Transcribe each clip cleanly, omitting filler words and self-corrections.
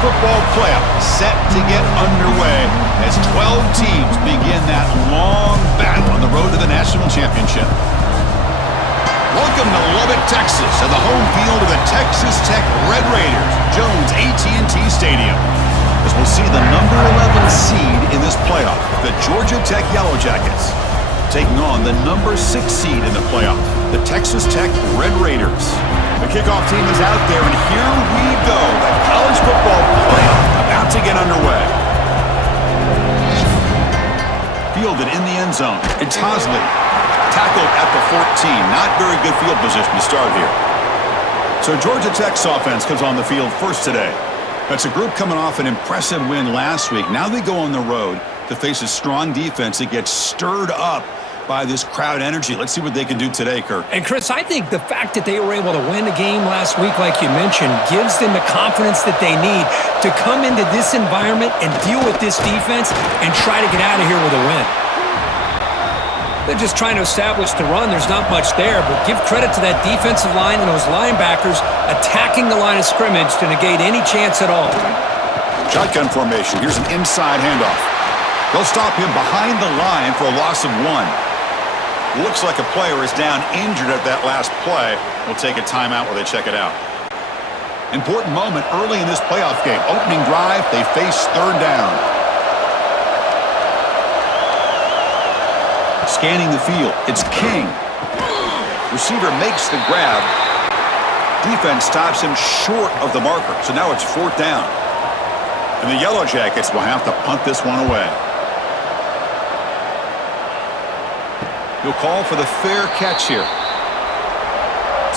football playoff set to get underway as 12 teams begin that long battle on the road to the national championship. Welcome to Lubbock, Texas, and the home field of the Texas Tech Red Raiders, Jones AT&T Stadium. As we'll see the number 11 seed in this playoff, the Georgia Tech Yellow Jackets, taking on the number 6 seed in the playoff, the Texas Tech Red Raiders. The kickoff team is out there, and here we go. The college football playoff about to get underway. Fielded in the end zone. It's Hosley. Tackled at the 14. Not very good field position to start here. So Georgia Tech's offense comes on the field first today. That's a group coming off an impressive win last week. Now they go on the road to face a strong defense that gets stirred up by this crowd energy. Let's see what they can do today, Kirk. And, Chris, I think the fact that they were able to win the game last week, like you mentioned, gives them the confidence that they need to come into this environment and deal with this defense and try to get out of here with a win. They're just trying to establish the run. There's not much there, but give credit to that defensive line and those linebackers attacking the line of scrimmage to negate any chance at all. Shotgun formation. Here's an inside handoff. They'll stop him behind the line for a loss of 1. Looks like a player is down injured at that last play. We'll take a timeout while they check it out. Important moment early in this playoff game. Opening drive, they face third down. Scanning the field, it's King. Receiver makes the grab. Defense stops him short of the marker, so now it's fourth down. And the Yellow Jackets will have to punt this one away. He'll call for the fair catch here.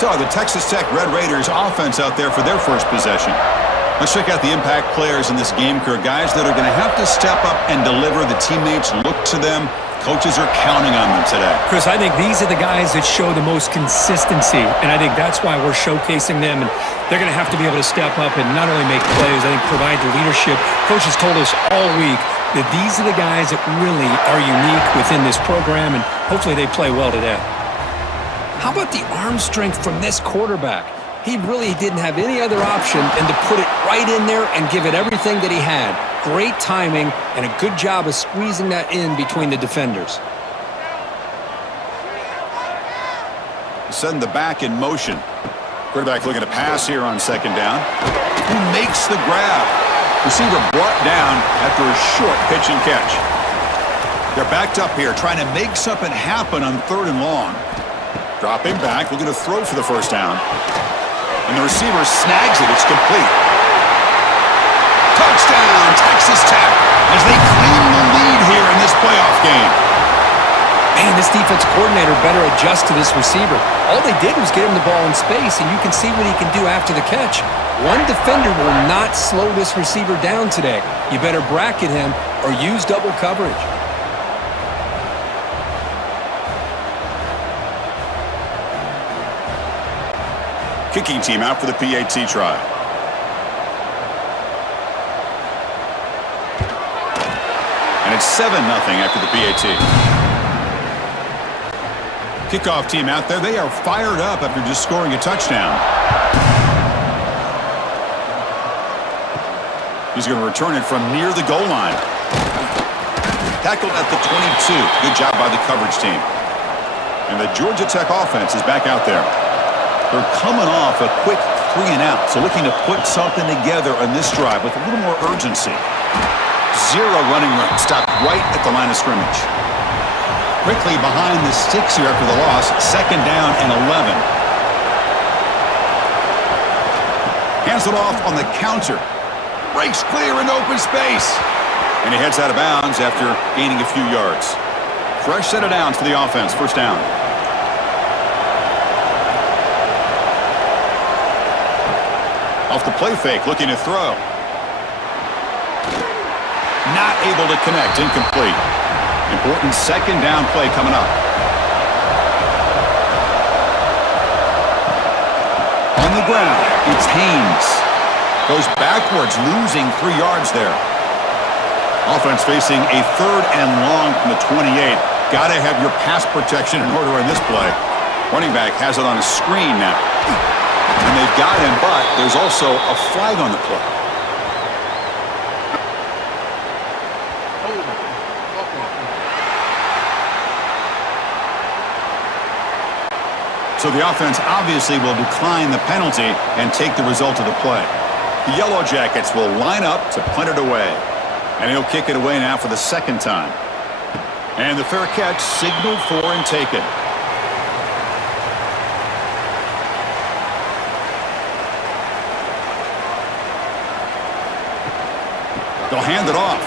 So the Texas Tech Red Raiders offense out there for their first possession. Let's check out the impact players in this game, Kirk. Guys that are going to have to step up and deliver. The teammates look to them. Coaches are counting on them today. Chris, I think these are the guys that show the most consistency, and I think that's why we're showcasing them, and they're going to have to be able to step up and not only make plays, I think provide the leadership. Coach has told us all week that these are the guys that really are unique within this program, and hopefully they play well today. How about the arm strength from this quarterback? He really didn't have any other option than to put it right in there and give it everything that he had. Great timing and a good job of squeezing that in between the defenders. Send the back in motion. Quarterback looking to pass here on second down. Who makes the grab? Receiver brought down after a short pitch and catch. They're backed up here trying to make something happen on third and long. Dropping back, looking to throw for the first down. And the receiver snags it. It's complete. Touchdown, Texas Tech, as they claim the lead here in this playoff game. Man, this defense coordinator better adjust to this receiver. All they did was get him the ball in space, and you can see what he can do after the catch. One defender will not slow this receiver down today. You better bracket him or use double coverage. Kicking team out for the PAT try. And it's 7-0 after the PAT. Kickoff team out there. They are fired up after just scoring a touchdown. He's going to return it from near the goal line. Tackled at the 22. Good job by the coverage team. And the Georgia Tech offense is back out there. They're coming off a quick 3 and out, so looking to put something together on this drive with a little more urgency. 0 running room, stopped right at the line of scrimmage. Quickly behind the sticks here after the loss, second down and 11. Hands it off on the counter. Breaks clear in open space. And he heads out of bounds after gaining a few yards. Fresh set of downs for the offense, first down. Off the play fake, looking to throw. Not able to connect, incomplete. Important second down play coming up. On the ground, it's Haynes. Goes backwards, losing 3 yards there. Offense facing a third and long from the 28. Got to have your pass protection in order in this play. Running back has it on a screen now. And they've got him, but there's also a flag on the play. So the offense obviously will decline the penalty and take the result of the play. The Yellow Jackets will line up to punt it away. And he'll kick it away now for the second time. And the fair catch signaled for and taken. They'll hand it off.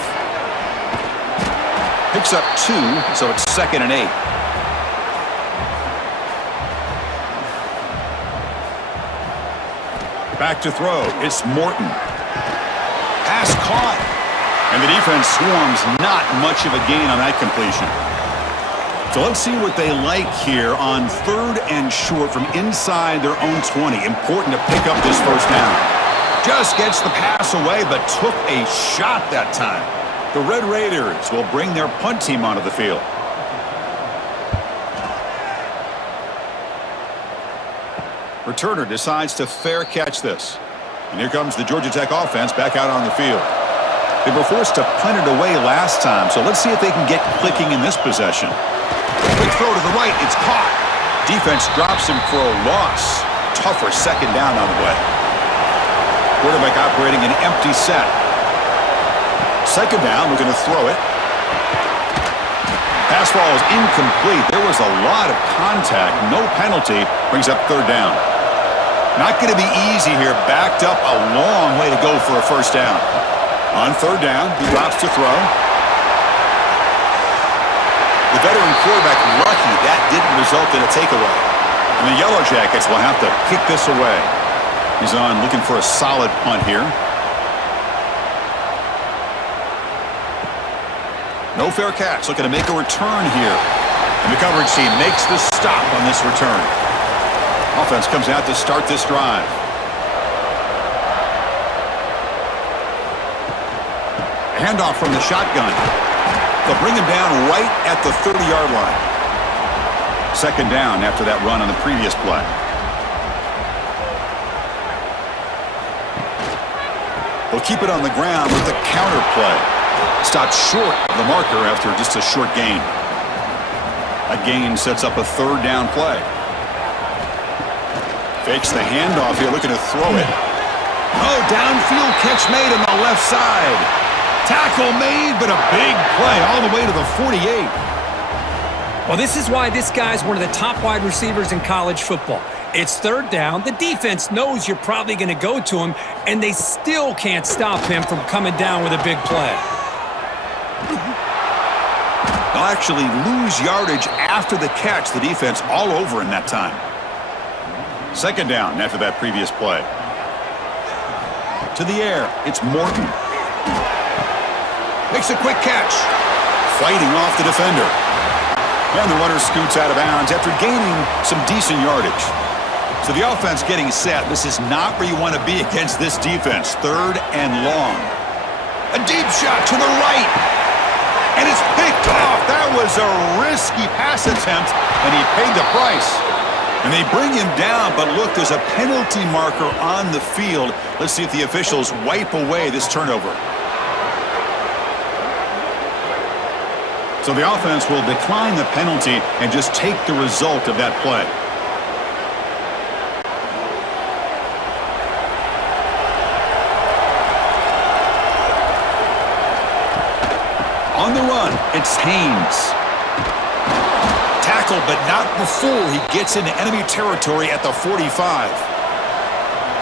Picks up 2, so it's 2nd and 8. Back to throw. It's Morton. Pass caught. And the defense swarms. Not much of a gain on that completion. So let's see what they like here on 3rd and short from inside their own 20. Important to pick up this first down. Just gets the pass away, but took a shot that time. The Red Raiders will bring their punt team onto the field. Returner decides to fair catch this. And here comes the Georgia Tech offense back out on the field. They were forced to punt it away last time, so let's see if they can get clicking in this possession. Quick throw to the right. It's caught. Defense drops him for a loss. Tougher second down on the way. Quarterback operating an empty set. Second down, we're going to throw it. Pass ball is incomplete. There was a lot of contact. No penalty. Brings up 3rd down. Not going to be easy here. Backed up a long way to go for a first down. On 3rd down, he drops to throw. The veteran quarterback lucky that didn't result in a takeaway. And the Yellow Jackets will have to kick this away. He's on looking for a solid punt here. No fair catch. Looking to make a return here. And the coverage team makes the stop on this return. Offense comes out to start this drive. Handoff from the shotgun. They'll bring him down right at the 30-yard line. Second down after that run on the previous play. They'll keep it on the ground with the counter play. Stopped short of the marker after just a short gain. That gain sets up a 3rd down play. Fakes the handoff here, looking to throw it. Oh, downfield catch made on the left side. Tackle made, but a big play all the way to the 48. Well, this is why this guy's one of the top wide receivers in college football. It's 3rd down. The defense knows you're probably going to go to him, and they still can't stop him from coming down with a big play. They'll actually lose yardage after the catch. The defense all over in that time. Second down after that previous play. To the air, it's Morton. Makes a quick catch. Fighting off the defender. And the runner scoots out of bounds after gaining some decent yardage. So the offense getting set. This is not where you want to be against this defense. 3rd and long. A deep shot to the right. And it's picked off. That was a risky pass attempt, and he paid the price. And they bring him down, but look, there's a penalty marker on the field. Let's see if the officials wipe away this turnover. So the offense will decline the penalty and just take the result of that play. On the run, it's Haynes. Tackle, but not before he gets into enemy territory at the 45.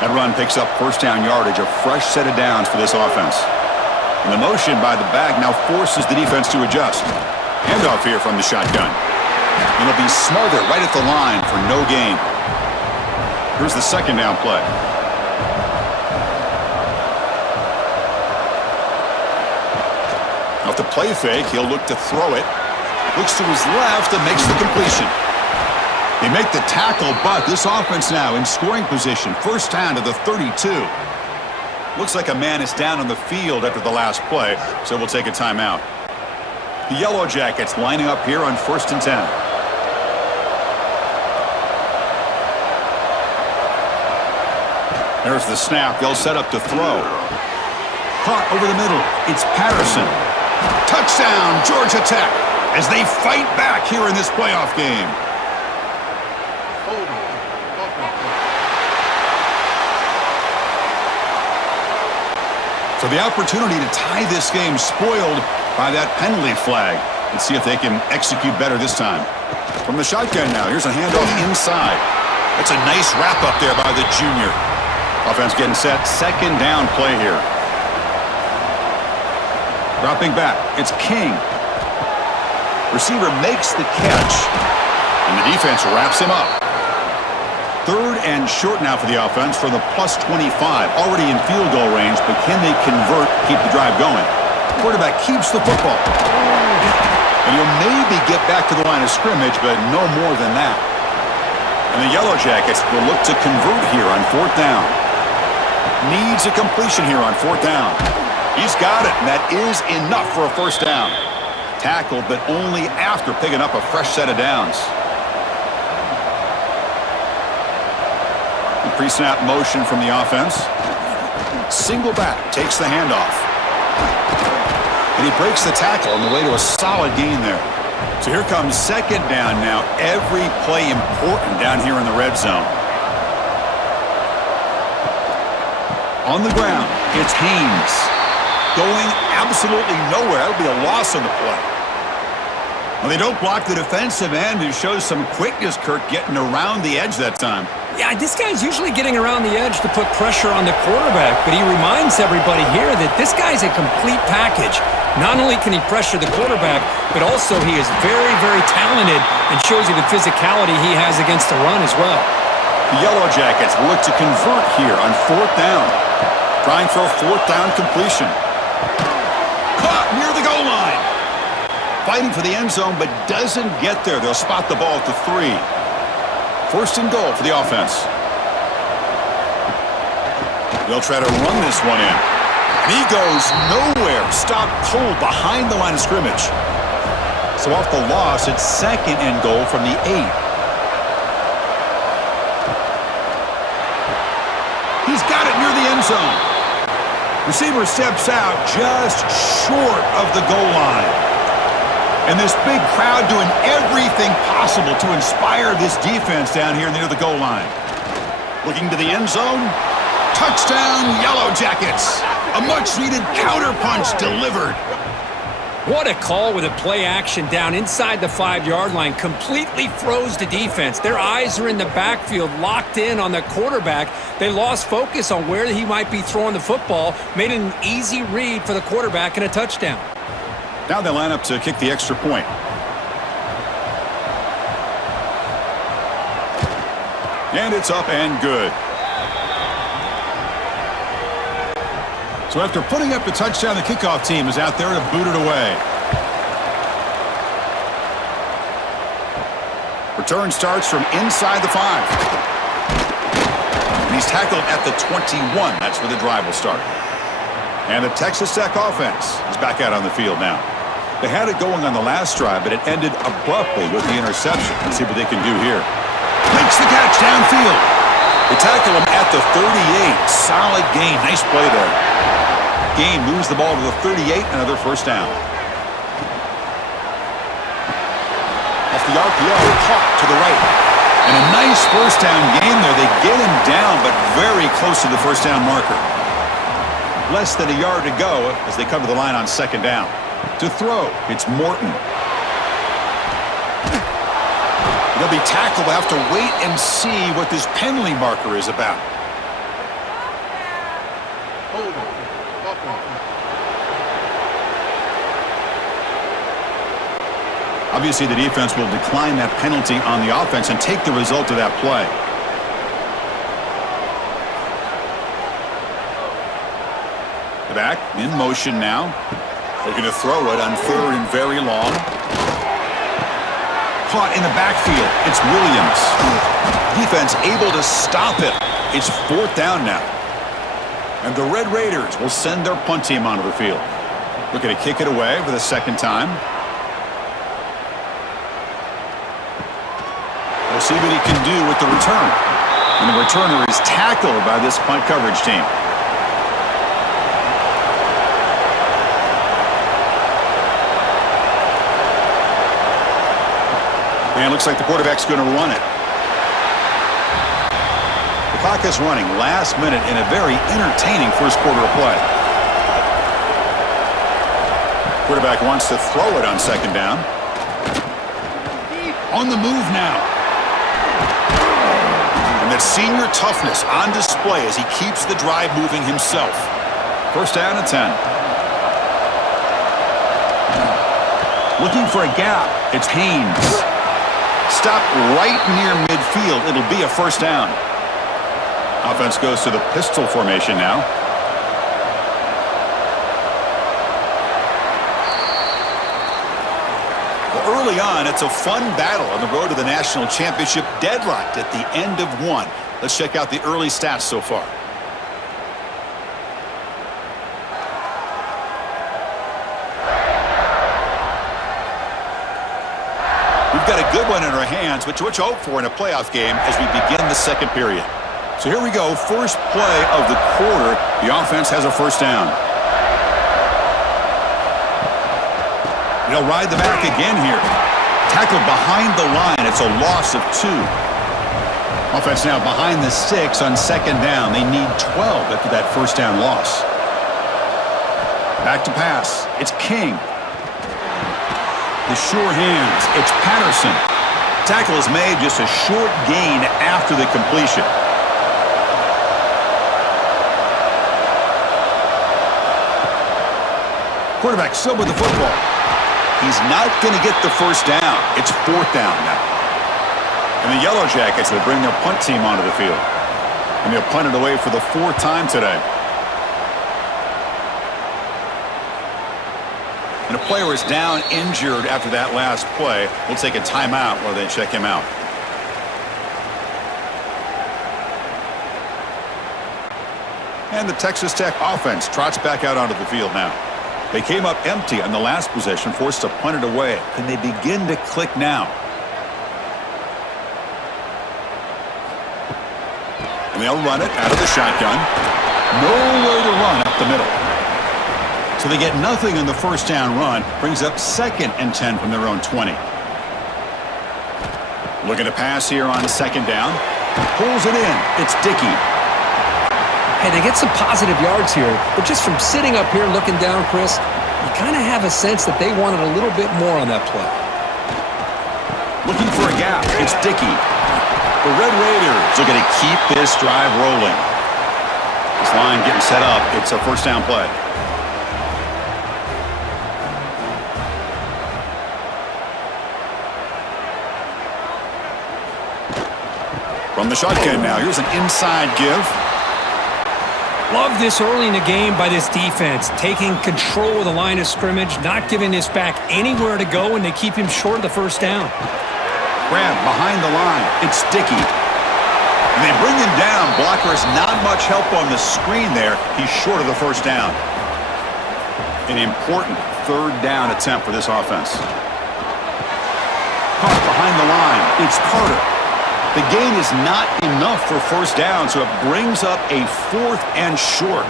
That run picks up first down yardage, a fresh set of downs for this offense. And the motion by the back now forces the defense to adjust. Handoff here from the shotgun. And it'll be smothered right at the line for no gain. Here's the second down play. Off the play fake, he'll look to throw it. Looks to his left and makes the completion. They make the tackle, but this offense now in scoring position. First down to the 32. Looks like a man is down on the field after the last play, so we'll take a timeout. The Yellow Jackets lining up here on 1st and 10. There's the snap. They'll set up to throw. Caught over the middle. It's Patterson. Touchdown, Georgia Tech, as they fight back here in this playoff game. So the opportunity to tie this game spoiled by that penalty flag. Let's see if they can execute better this time. From the shotgun now, here's a handoff inside. That's a nice wrap up there by the junior. Offense getting set. Second down play here. Dropping back. It's King. Receiver makes the catch. And the defense wraps him up. Third and short now for the offense for the plus 25. Already in field goal range, but can they convert, keep the drive going? Quarterback keeps the football. And he'll maybe get back to the line of scrimmage, but no more than that. And the Yellow Jackets will look to convert here on fourth down. Needs a completion here on fourth down. He's got it, and that is enough for a first down. Tackled, but only after picking up a fresh set of downs. The pre-snap motion from the offense. Single back, takes the handoff. And he breaks the tackle on the way to a solid gain there. So here comes second down now. Every play important down here in the red zone. On the ground, it's Haynes. Going absolutely nowhere. That would be a loss on the play. Well, they don't block the defensive end, who shows some quickness, Kirk, getting around the edge that time. Yeah, this guy's usually getting around the edge to put pressure on the quarterback, but he reminds everybody here that this guy's a complete package. Not only can he pressure the quarterback, but also he is very, very talented and shows you the physicality he has against the run as well. The Yellow Jackets will look to convert here on fourth down. Trying for a fourth down completion. Caught near the goal line. Fighting for the end zone, but doesn't get there. They'll spot the ball at the 3. First and goal for the offense. They'll try to run this one in. And he goes nowhere. Stopped cold behind the line of scrimmage. So off the loss, it's second and goal from the 8. He's got it near the end zone. Receiver steps out just short of the goal line. And this big crowd doing everything possible to inspire this defense down here near the goal line. Looking to the end zone. Touchdown, Yellow Jackets. A much-needed counter punch delivered. What a call with a play action down inside the 5-yard line. Completely froze the defense. Their eyes are in the backfield, locked in on the quarterback. They lost focus on where he might be throwing the football. Made an easy read for the quarterback and a touchdown. Now they line up to kick the extra point. And it's up and good. So after putting up the touchdown, the kickoff team is out there to boot it away. Return starts from inside the 5. And he's tackled at the 21. That's where the drive will start. And the Texas Tech offense is back out on the field now. They had it going on the last drive, but it ended abruptly with the interception. Let's see what they can do here. Makes the catch downfield. They tackle him at the 38. Solid gain. Nice play there. Game moves the ball to the 38. Another first down. Off the RPO, caught to the right. And a nice first down gain there. They get him down, but very close to the first down marker. Less than a yard to go as they come to the line on second down. To throw, it's Morton. They'll be tackled. We'll have to wait and see what this penalty marker is about. Obviously, the defense will decline that penalty on the offense and take the result of that play. The back in motion now. Looking to throw it on third and very long. Caught in the backfield. It's Williams. Defense able to stop it. It's fourth down now. And the Red Raiders will send their punt team onto the field. Looking to kick it away for the second time. We'll see what he can do with the return. And the returner is tackled by this punt coverage team. And it looks like the quarterback's going to run it. The clock is running last minute in a very entertaining first quarter of play. Quarterback wants to throw it on second down. On the move now. And that senior toughness on display as he keeps the drive moving himself. First down and 10. Looking for a gap. It's Haynes. Stop right near midfield. It'll be a first down. Offense goes to the pistol formation now. Well, early on, it's a fun battle on the road to the national championship, deadlocked at the end of one. Let's check out the early stats so far. We've got a good one in our hands, which you hope for in a playoff game as we begin the second period. So here we go, first play of the quarter. The offense has a first down. They'll ride the back again here. Tackled behind the line. It's a loss of 2. Offense now behind the 6 on second down. They need 12 after that first down loss. Back to pass. It's King. The sure hands. It's Patterson. Tackle is made, just a short gain after the completion. Quarterback still with the football. He's not going to get the first down. It's fourth down now. And the Yellow Jackets will bring their punt team onto the field. And they'll punt it away for the 4th time today. And a player is down injured after that last play. We'll take a timeout while they check him out. And the Texas Tech offense trots back out onto the field now. They came up empty on the last possession, forced to punt it away. Can they begin to click now? And they'll run it out of the shotgun. Nowhere to run up the middle. So they get nothing on the first down run. Brings up 2nd and 10 from their own 20. Looking to pass here on second down. Pulls it in. It's Dickey. Hey, they get some positive yards here, but just from sitting up here looking down, Chris, you kind of have a sense that they wanted a little bit more on that play. Looking for a gap. It's Dickey. The Red Raiders are going to keep this drive rolling. This line getting set up. It's a first down play. From the shotgun now. Here's an inside give. Love this early in the game by this defense, taking control of the line of scrimmage, not giving this back anywhere to go, and they keep him short of the first down. Grab behind the line. It's Dickey. And they bring him down. Blockers not much help on the screen there. He's short of the first down. An important 3rd down attempt for this offense. Caught behind the line. It's Carter. The gain is not enough for first down, so it brings up a 4th and short.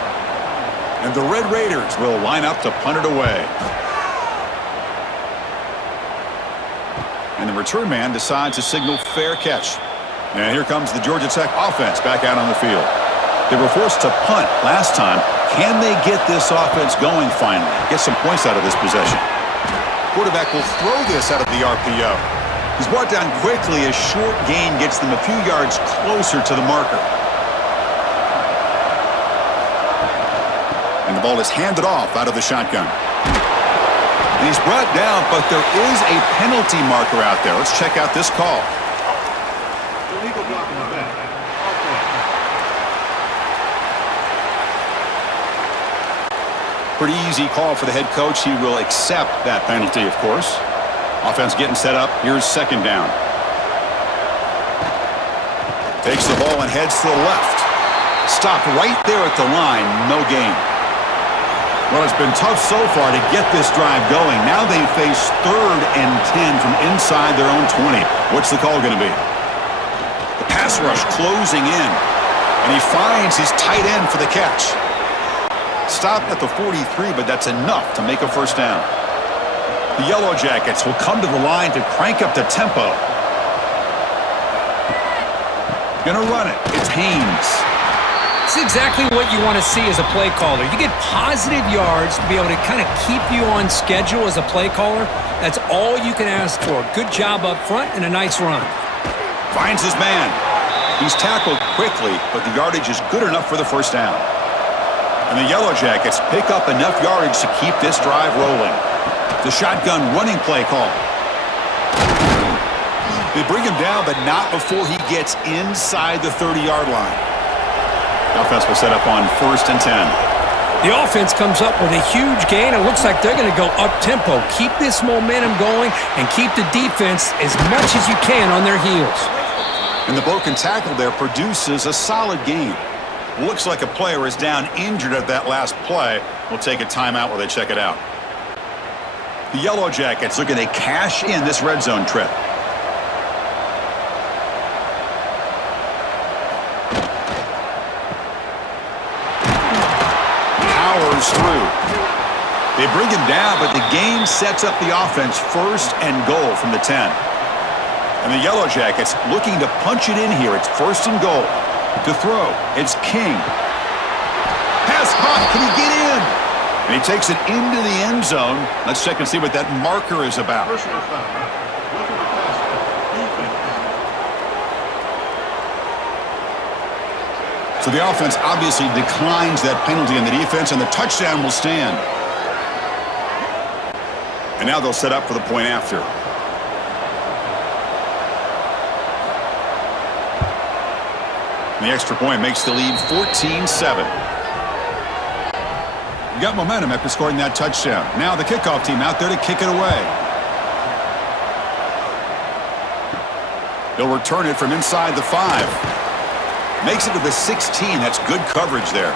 And the Red Raiders will line up to punt it away. And the return man decides to signal fair catch. And here comes the Georgia Tech offense back out on the field. They were forced to punt last time. Can they get this offense going finally? Get some points out of this possession. Quarterback will throw this out of the RPO. He's brought down quickly. A short gain gets them a few yards closer to the marker. And the ball is handed off out of the shotgun. And he's brought down, but there is a penalty marker out there. Let's check out this call. Illegal block in the back. Pretty easy call for the head coach. He will accept that penalty, of course. Offense getting set up. Here's second down. Takes the ball and heads to the left. Stop right there at the line. No gain. Well, it's been tough so far to get this drive going. Now they face 3rd and 10 from inside their own 20. What's the call going to be? The pass rush closing in. And he finds his tight end for the catch. Stopped at the 43, but that's enough to make a first down. The Yellow Jackets will come to the line to crank up the tempo. Gonna run it. It's Haynes. It's exactly what you want to see as a play caller. You get positive yards to be able to kind of keep you on schedule as a play caller. That's all you can ask for. Good job up front and a nice run. Finds his man. He's tackled quickly, but the yardage is good enough for the first down. And the Yellow Jackets pick up enough yardage to keep this drive rolling. The shotgun running play call. They bring him down, but not before he gets inside the 30-yard line. The offense will set up on 1st and 10. The offense comes up with a huge gain. It looks like they're going to go up-tempo. Keep this momentum going and keep the defense as much as you can on their heels. And the broken tackle there produces a solid gain. Looks like a player is down injured at that last play. We'll take a timeout while they check it out. The Yellow Jackets looking to cash in this red zone trip. Powers through. They bring him down, but the game sets up the offense 1st and goal from the 10. And the Yellow Jackets looking to punch it in here. It's 1st and goal. To throw, it's King. Pass caught, can he get in? And he takes it into the end zone. Let's check and see what that marker is about. So the offense obviously declines that penalty in the defense, and the touchdown will stand. And now they'll set up for the point after. The extra point makes the lead 14-7. You got momentum after scoring that touchdown. Now the kickoff team out there to kick it away. They'll return it from inside the 5. Makes it to the 16. That's good coverage there.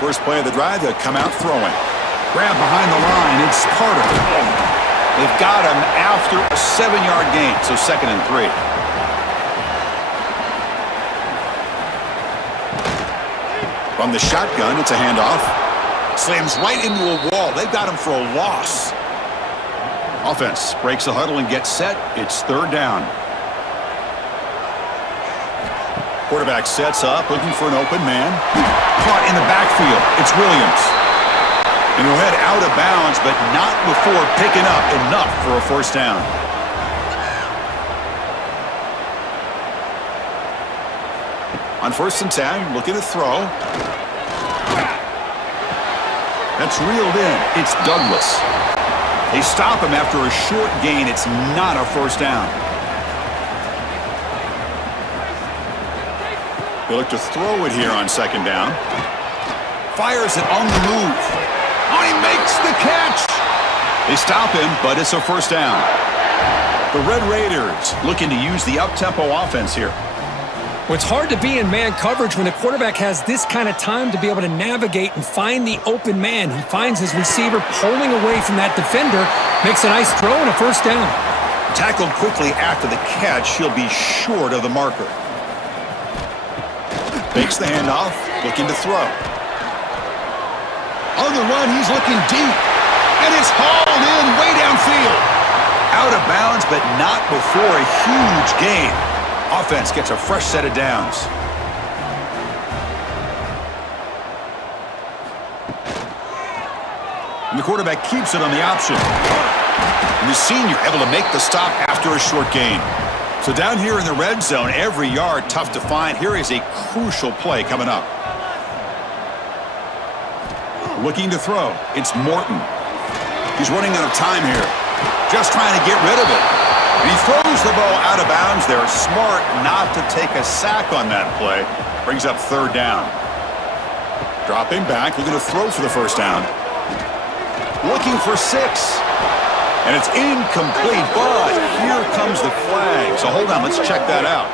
First play of the drive, they'll come out throwing. Grab behind the line. It's Carter. They've got him after a 7-yard gain, so 2nd and 3. From the shotgun, it's a handoff. Slams right into a wall. They've got him for a loss. Offense breaks the huddle and gets set. It's 3rd down. Quarterback sets up, looking for an open man. Caught in the backfield. It's Williams. And he'll head out of bounds, but not before picking up enough for a 1st down. On 1st and 10, looking to throw. That's reeled in. It's Douglas. They stop him after a short gain. It's not a 1st down. They look to throw it here on 2nd down. Fires it on the move. Oh, he makes the catch. They stop him, but it's a 1st down. The Red Raiders looking to use the up-tempo offense here. Well, it's hard to be in man coverage when the quarterback has this kind of time to be able to navigate and find the open man. He finds his receiver pulling away from that defender, makes a nice throw and a 1st down. Tackled quickly after the catch, he'll be short of the marker. Fakes the handoff, looking to throw. On the run, he's looking deep. And it's hauled in way downfield. Out of bounds, but not before a huge gain. Offense gets a fresh set of downs. And the quarterback keeps it on the option. And the senior able to make the stop after a short gain. So down here in the red zone, every yard tough to find. Here is a crucial play coming up. Looking to throw. It's Morton. He's running out of time here. Just trying to get rid of it. And he throws the ball out of bounds there. Smart not to take a sack on that play. Brings up 3rd down. Dropping back, looking to throw for the 1st down. Looking for 6. And it's incomplete, but here comes the flag. So hold on, let's check that out.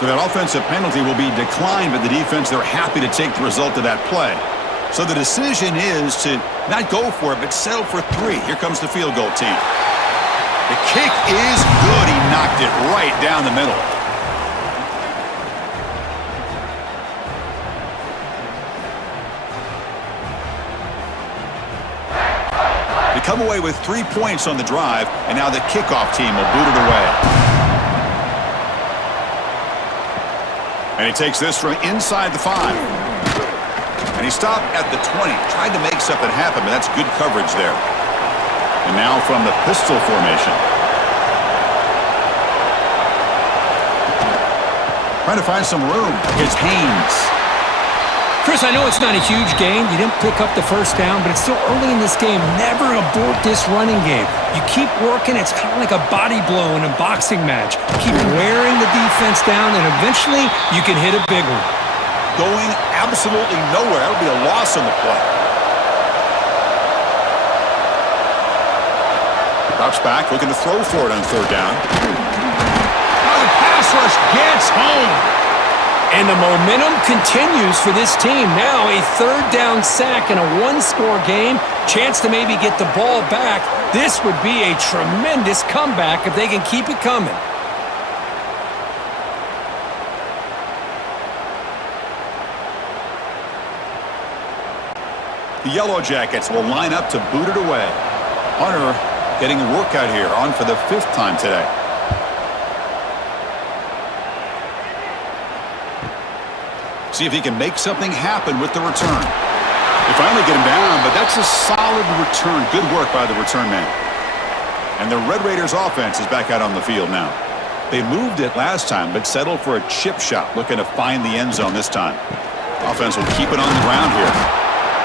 So that offensive penalty will be declined by the defense. They're happy to take the result of that play. So the decision is to not go for it, but settle for 3. Here comes the field goal team. The kick is good. He knocked it right down the middle. come away with 3 points on the drive, and now the kickoff team will boot it away. And he takes this from inside the 5. And he stopped at the 20. Tried to make something happen, but that's good coverage there. And now from the pistol formation. Trying to find some room. It's Haynes. Chris, I know it's not a huge gain. You didn't pick up the first down, but it's still early in this game. Never abort this running game. You keep working. It's kind of like a body blow in a boxing match. Keep wearing the defense down, and eventually you can hit a big one. Going absolutely nowhere. That'll be a loss on the play. Drops back, looking to throw for it on third down. Oh, the pass rush gets home. And the momentum continues for this team. Now a third down sack in a one-score game. Chance to maybe get the ball back. This would be a tremendous comeback if they can keep it coming. The Yellow Jackets will line up to boot it away. Hunter getting a workout here, on for the 5th time today. See if he can make something happen with the return. They finally get him down, but that's a solid return. Good work by the return man. And the Red Raiders offense is back out on the field now. They moved it last time, but settled for a chip shot, looking to find the end zone this time. Offense will keep it on the ground here.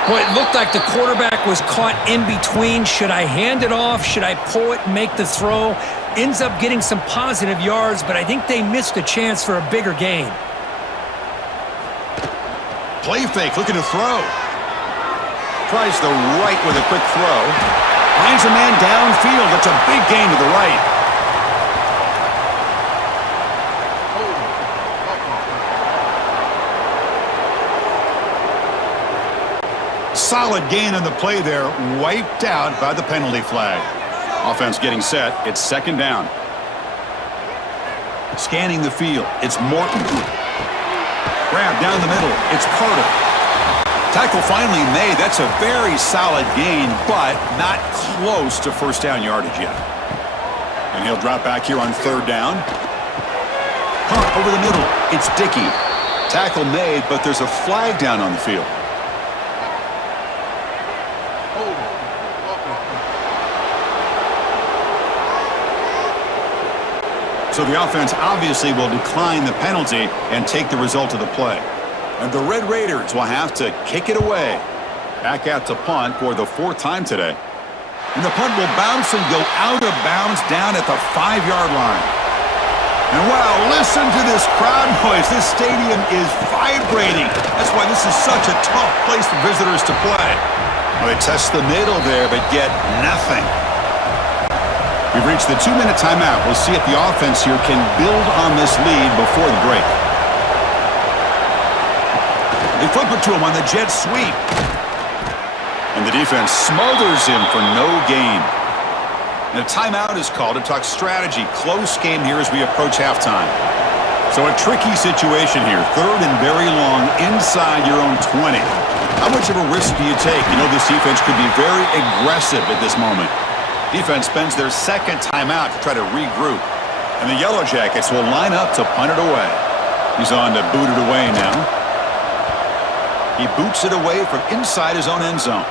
Well, it looked like the quarterback was caught in between. Should I hand it off? Should I pull it and make the throw? Ends up getting some positive yards, but I think they missed a chance for a bigger gain. Play fake, looking to throw. Tries the right with a quick throw. Finds a man downfield. That's a big gain to the right. Solid gain on the play there. Wiped out by the penalty flag. Offense getting set. It's second down. Scanning the field. It's Morton. Grab down the middle. It's Carter. Tackle finally made. That's a very solid gain, but not close to first down yardage yet. And he'll drop back here on third down. Punt over the middle. It's Dickey. Tackle made, but there's a flag down on the field. So the offense obviously will decline the penalty and take the result of the play. And the Red Raiders will have to kick it away. Back out to punt for the 4th time today. And the punt will bounce and go out of bounds down at the 5-yard line. And wow, listen to this crowd noise. This stadium is vibrating. That's why this is such a tough place for visitors to play. Well, they test the middle there, but get nothing. We've reached the 2-minute timeout. We'll see if the offense here can build on this lead before the break. They flip it to him on the jet sweep. And the defense smothers him for no gain. And a timeout is called to talk strategy. Close game here as we approach halftime. So a tricky situation here. Third and very long inside your own 20. How much of a risk do you take? You know this defense could be very aggressive at this moment. Defense spends their second timeout to try to regroup. And the Yellow Jackets will line up to punt it away. He's on to boot it away now. He boots it away from inside his own end zone.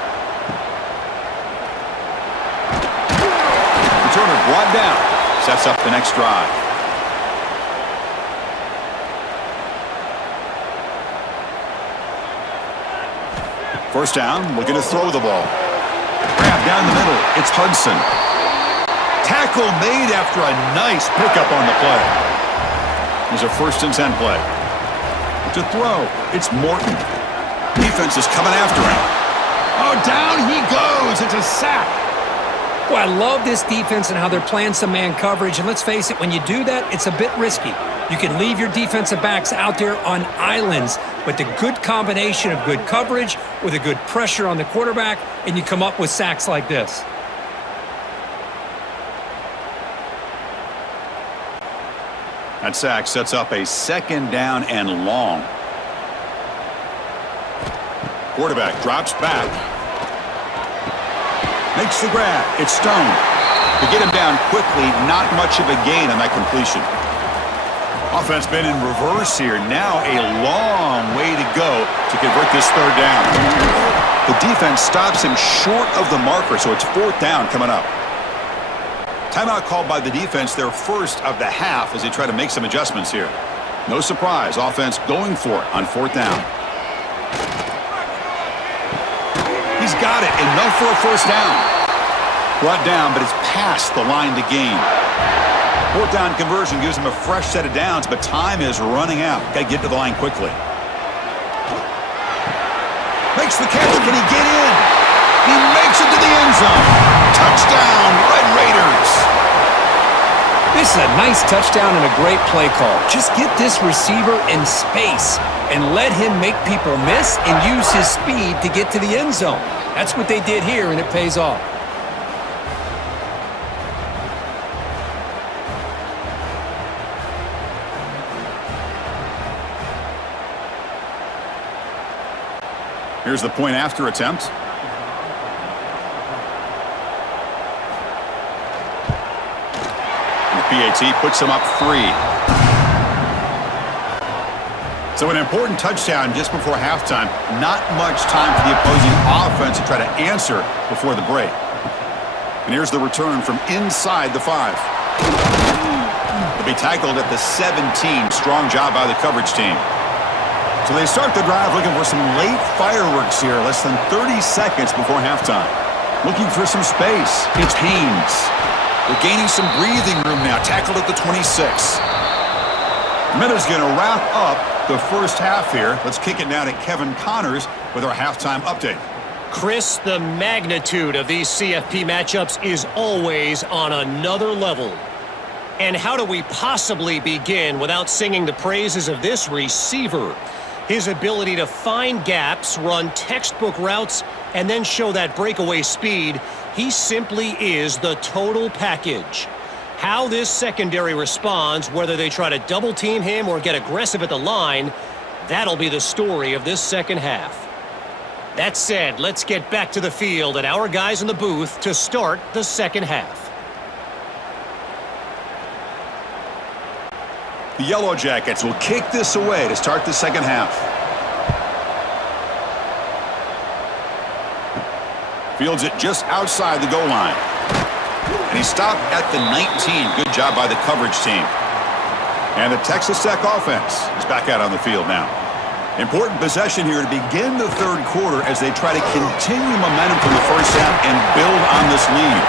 Returner brought down. Sets up the next drive. First down, looking to throw the ball. Grab down the middle. It's Hudson. Tackle made after a nice pickup on the play. There's a 1st and 10 play. To throw, it's Morton. Defense is coming after him. Oh, down he goes. It's a sack. Well, I love this defense and how they're playing some man coverage. And let's face it, when you do that, it's a bit risky. You can leave your defensive backs out there on islands, but the good combination of good coverage with a good pressure on the quarterback, and you come up with sacks like this. That sack sets up a second down and long. Quarterback drops back. Makes the grab. It's Stone. To get him down quickly, not much of a gain on that completion. Offense been in reverse here. Now a long way to go to convert this third down. The defense stops him short of the marker, so it's fourth down coming up. Timeout called by the defense, their first of the half, as they try to make some adjustments here. No surprise, offense going for it on fourth down. He's got it, enough for a first down. Brought down, but it's past the line to gain. Fourth down conversion gives him a fresh set of downs, but time is running out. Got to get to the line quickly. Makes the catch. Can he get in? He makes it to the end zone. Touchdown, Red Raiders. This is a nice touchdown and a great play call. Just get this receiver in space and let him make people miss and use his speed to get to the end zone. That's what they did here, and it pays off. Here's the point after attempt. And the PAT puts him up 3. So an important touchdown just before halftime. Not much time for the opposing offense to try to answer before the break. And here's the return from inside the 5. They'll be tackled at the 17. Strong job by the coverage team. So they start the drive looking for some late fireworks here, less than 30 seconds before halftime. Looking for some space. It's Haynes. They're gaining some breathing room now, tackled at the 26. Minutes going to wrap up the first half here. Let's kick it now to Kevin Connors with our halftime update. Chris, the magnitude of these CFP matchups is always on another level. And how do we possibly begin without singing the praises of this receiver? His ability to find gaps, run textbook routes, and then show that breakaway speed, he simply is the total package. How this secondary responds, whether they try to double-team him or get aggressive at the line, that'll be the story of this second half. That said, let's get back to the field and our guys in the booth to start the second half. The Yellow Jackets will kick this away to start the second half. Fields it just outside the goal line. And he stopped at the 19. Good job by the coverage team. And the Texas Tech offense is back out on the field now. Important possession here to begin the third quarter as they try to continue momentum from the first half and build on this lead.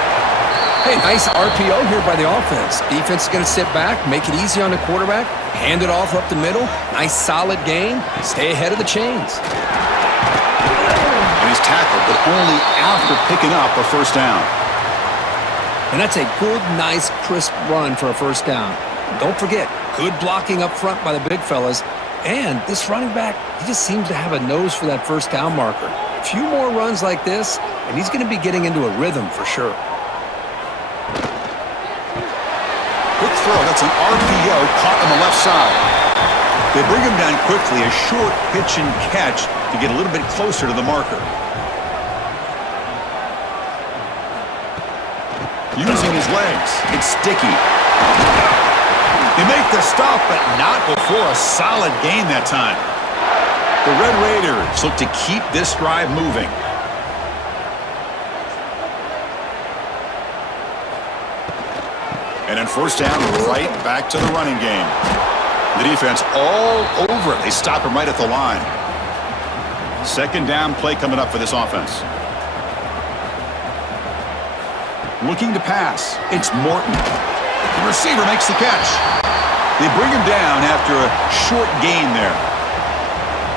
Hey, nice RPO here by the offense. Defense is going to sit back, make it easy on the quarterback, hand it off up the middle. Nice solid game. Stay ahead of the chains. And he's tackled, but only after picking up a first down. And that's a good, nice, crisp run for a first down. Don't forget, good blocking up front by the big fellas. And this running back, he just seems to have a nose for that first down marker. A few more runs like this, and he's going to be getting into a rhythm for sure. Quick throw. That's an RPO caught on the left side. They bring him down quickly. A short pitch and catch to get a little bit closer to the marker. Using his legs. It's sticky. They make the stop, but not before a solid gain that time. The Red Raiders look to keep this drive moving. And then first down, right back to the running game. The defense all over it. They stop him right at the line. Second down play coming up for this offense. Looking to pass. It's Morton. The receiver makes the catch. They bring him down after a short gain there.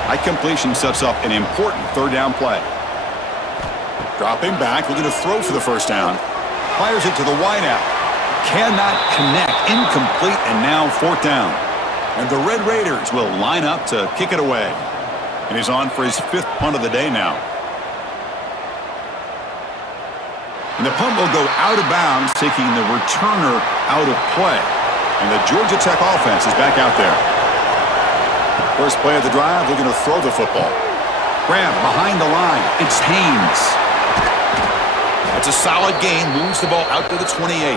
High completion sets up an important third down play. Dropping back, looking to throw for the first down. Fires it to the wideout. Cannot connect. Incomplete, and now fourth down. And the Red Raiders will line up to kick it away. And he's on for his fifth punt of the day now. And the punt will go out of bounds, taking the returner out of play. And the Georgia Tech offense is back out there. First play of the drive, looking to throw the football. Grab behind the line. It's Haynes. A That's a solid gain. Moves the ball out to the 28.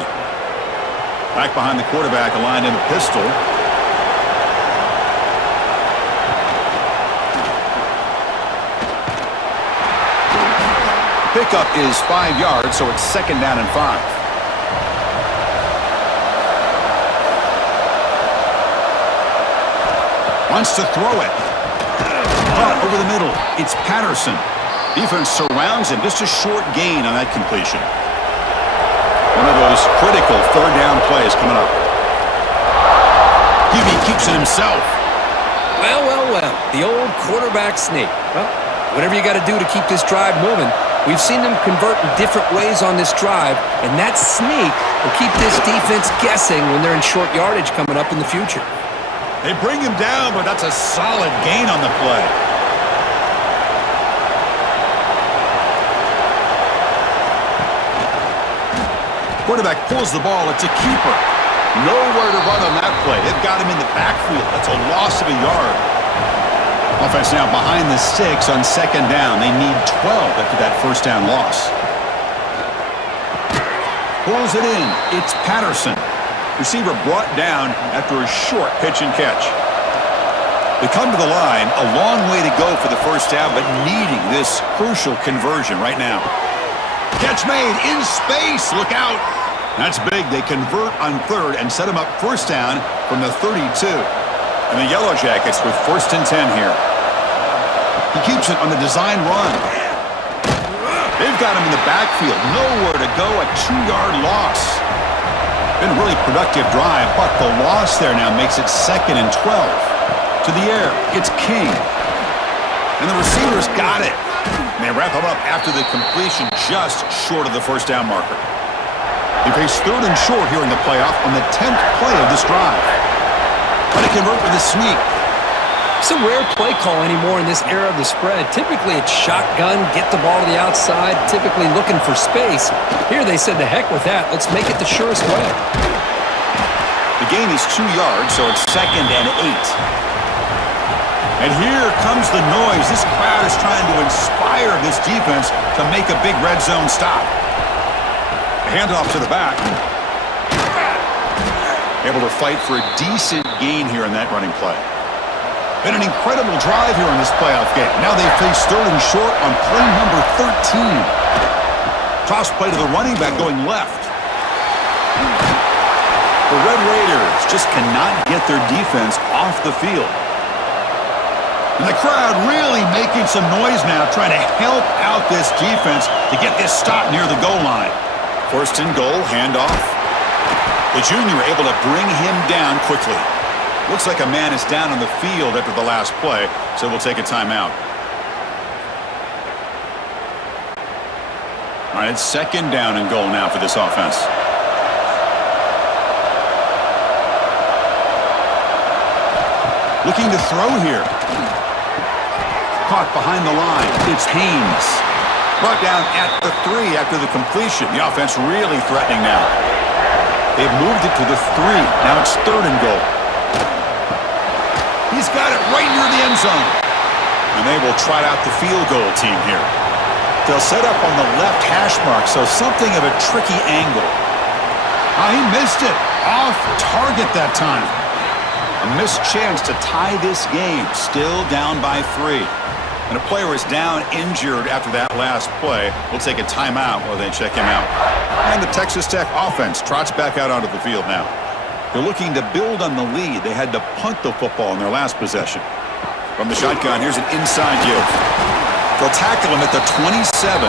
Back behind the quarterback, aligned in the pistol. Pickup is 5 yards, so it's 2nd down and 5. Wants to throw it. Caught over the middle. It's Patterson. Defense surrounds him. Just a short gain on that completion. One of those critical 3rd down plays coming up. QB keeps it himself. Well. The old quarterback sneak. Well, whatever you got to do to keep this drive moving. We've seen them convert in different ways on this drive, and that sneak will keep this defense guessing when they're in short yardage coming up in the future. They bring him down, but that's a solid gain on the play. Quarterback pulls the ball. It's a keeper. Nowhere to run on that play. They've got him in the backfield. That's a loss of a yard. Offense now behind the 6 on 2nd down. They need 12 after that 1st down loss. Pulls it in. It's Patterson. Receiver brought down after a short pitch and catch. They come to the line. A long way to go for the 1st down, but needing this crucial conversion right now. Catch made in space. Look out. That's big. They convert on 3rd and set him up 1st down from the 32. And the Yellow Jackets with 1st and 10 here. He keeps it on the design run. They've got him in the backfield. Nowhere to go. A 2-yard loss. Been a really productive drive, but the loss there now makes it 2nd and 12. To the air. It's King. And the receivers got it. And they wrap him up after the completion just short of the 1st down marker. They face 3rd and short here in the playoff on the 10th play of this drive. Try to convert with a sneak. It's a rare play call anymore in this era of the spread. Typically, it's shotgun, get the ball to the outside, typically looking for space. Here they said, the heck with that. Let's make it the surest way. The gain is 2 yards, so it's 2nd and 8. And here comes the noise. This crowd is trying to inspire this defense to make a big red zone stop. Handoff to the back. Able to fight for a decent gain here in that running play. Been an incredible drive here in this playoff game. Now they face 3rd and short on play number 13. Toss play to the running back going left. The Red Raiders just cannot get their defense off the field. And the crowd really making some noise now, trying to help out this defense to get this stop near the goal line. 1st and goal, handoff. The junior able to bring him down quickly. Looks like a man is down on the field after the last play, so we'll take a timeout. All right, it's 2nd down and goal now for this offense. Looking to throw here. Caught behind the line. It's Haynes. Brought down at the 3 after the completion. The offense really threatening now. They've moved it to the 3. Now it's 3rd and goal. He's got it right near the end zone. And they will trot out the field goal team here. They'll set up on the left hash mark, so something of a tricky angle. He missed it. Off target that time. A missed chance to tie this game. Still down by 3. And a player is down injured after that last play. We'll take a timeout while they check him out. And the Texas Tech offense trots back out onto the field now. They're looking to build on the lead. They had to punt the football in their last possession. From the shotgun, here's an inside give. They'll tackle him at the 27.